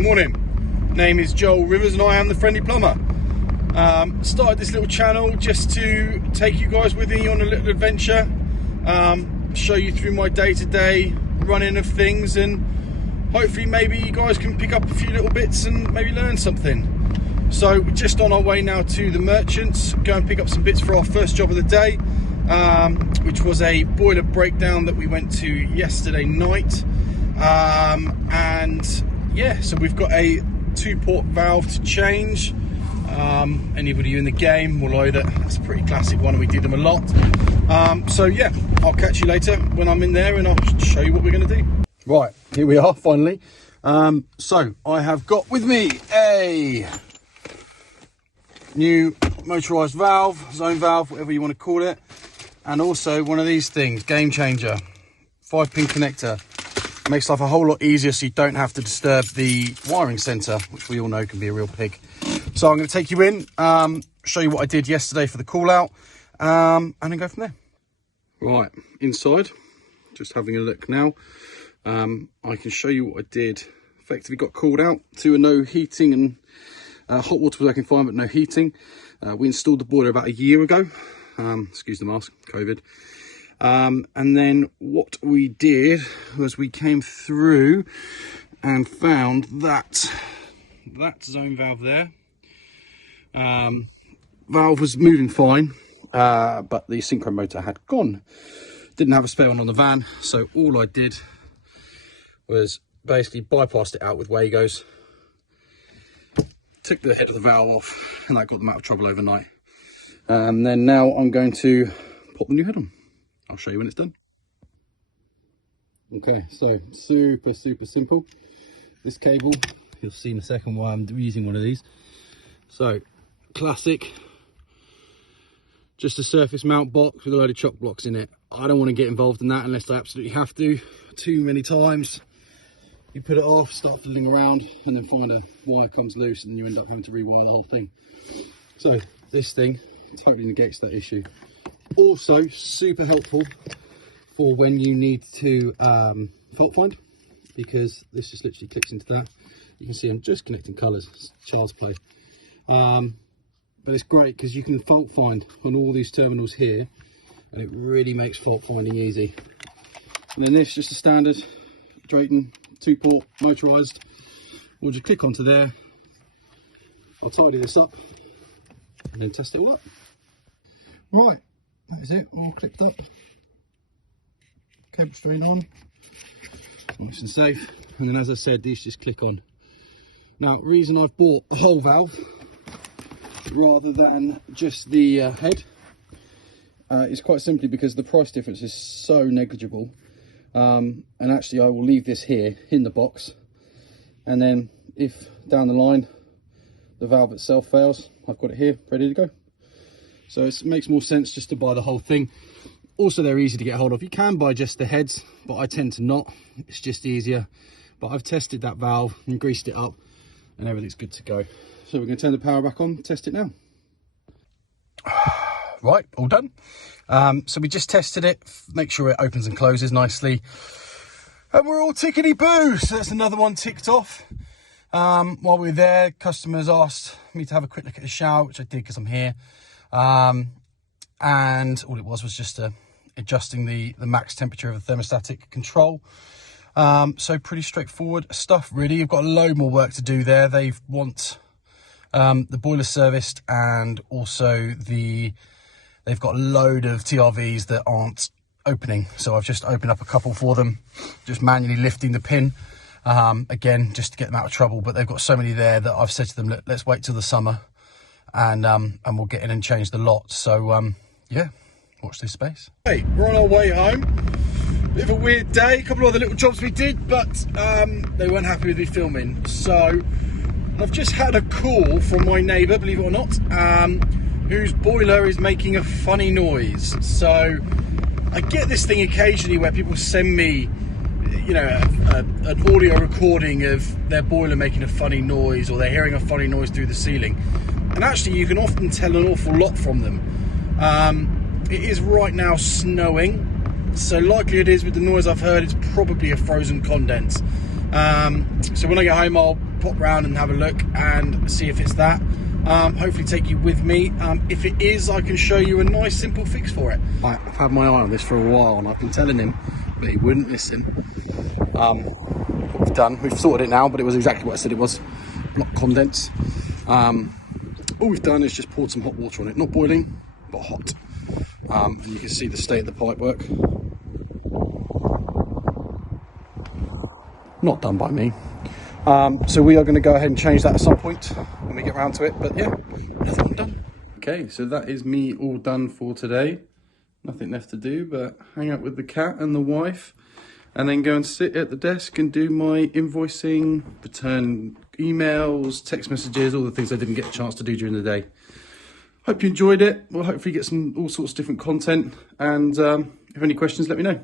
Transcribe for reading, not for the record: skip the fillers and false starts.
Good morning. Name is Joel Rivers and I am the Friendly Plumber. Started this little channel just to take you guys with me on a little adventure, show you through my day-to-day running of things, and hopefully maybe you guys can pick up a few little bits and maybe learn something. So we're just on our way now to the Merchants, go and pick up some bits for our first job of the day, which was a boiler breakdown that we went to yesterday night. And yeah, so we've got a 2-port valve to change. Anybody in the game will know that that's a pretty classic one and we did them a lot. So yeah, I'll catch you later when I'm in there and I'll show you what we're going to do. Right, here we are finally. So I have got with me a new motorized valve, zone valve, whatever you want to call it, and also one of these things, game changer, 5-pin connector. Makes life a whole lot easier so you don't have to disturb the wiring center, which we all know can be a real pig. So I'm going to take you in, show you what I did yesterday for the call out, and then go from there. Right, inside, just having a look now. I can show you what I did. Effectively got called out to a no heating, and hot water was working fine but no heating. We installed the boiler about a year ago. Excuse the mask, COVID. And then what we did was we came through and found that zone valve there. Valve was moving fine, but the synchro motor had gone. Didn't have a spare one on the van, so all I did was basically bypassed it out with Wagos, took the head of the valve off, and that got them out of trouble overnight. And then now I'm going to pop the new head on. I'll show you when it's done. Okay, so super simple. This cable, you'll see in a second why I'm using one of these. So classic, just a surface mount box with a load of chock blocks in it. I don't want to get involved in that unless I absolutely have to. Too many times you put it off, start fiddling around, and then find a wire comes loose, and then you end up having to rewire the whole thing. So this thing totally negates that issue. Also super helpful for when you need to fault find, because this just literally clicks into that. You can see I'm just connecting colours, it's child's play. But it's great because you can fault find on all these terminals here, and it really makes fault finding easy. And then this is just a standard Drayton 2-port motorised. We'll just click onto there. I'll tidy this up and then test it all up. Right, that is it, all clipped up. Cable string on, nice and safe. And then, as I said, these just click on. Now, the reason I've bought a whole valve rather than just the head is quite simply because the price difference is so negligible. And actually I will leave this here in the box, and then if down the line the valve itself fails, I've got it here ready to go. So it makes more sense just to buy the whole thing. Also, they're easy to get hold of. You can buy just the heads, but I tend to not. It's just easier. But I've tested that valve and greased it up and everything's good to go. So we're going to turn the power back on, test it now. Right, all done. So we just tested it, make sure it opens and closes nicely. And we're all tickety-boo. So that's another one ticked off. While we were there, customers asked me to have a quick look at the shower, which I did because I'm here. And all it was just adjusting the max temperature of the thermostatic control. So pretty straightforward stuff, really. You've got a load more work to do there. They want the boiler serviced, and also they've got a load of TRVs that aren't opening. So I've just opened up a couple for them, just manually lifting the pin. Again, just to get them out of trouble. But they've got so many there that I've said to them, let's wait till the summer, and we'll get in and change the lot. So yeah, watch this space. Hey, we're on our way home. Bit of a weird day, a couple of other little jobs we did, but they weren't happy with me filming. So I've just had a call from my neighbour, believe it or not, whose boiler is making a funny noise. So I get this thing occasionally where people send me, you know, an audio recording of their boiler making a funny noise, or they're hearing a funny noise through the ceiling. And actually you can often tell an awful lot from them. It is right now snowing, so likelihood is with the noise I've heard, it's probably a frozen condense. So when I get home, I'll pop round and have a look and see if it's that. Hopefully take you with me. If it is, I can show you a nice simple fix for it. I've had my eye on this for a while and I've been telling him, but he wouldn't listen. What we've done, we've sorted it now, but it was exactly what I said it was. Block condense. All we've done is just poured some hot water on it, not boiling, but hot. And you can see the state of the pipe work. Not done by me. So we are going to go ahead and change that at some point when we get around to it. But yeah, another one done. Okay, so that is me all done for today. Nothing left to do but hang out with the cat and the wife, and then go and sit at the desk and do my invoicing, return emails, text messages, all the things I didn't get a chance to do during the day. Hope you enjoyed it. We'll hopefully get all sorts of different content, and if any questions, let me know.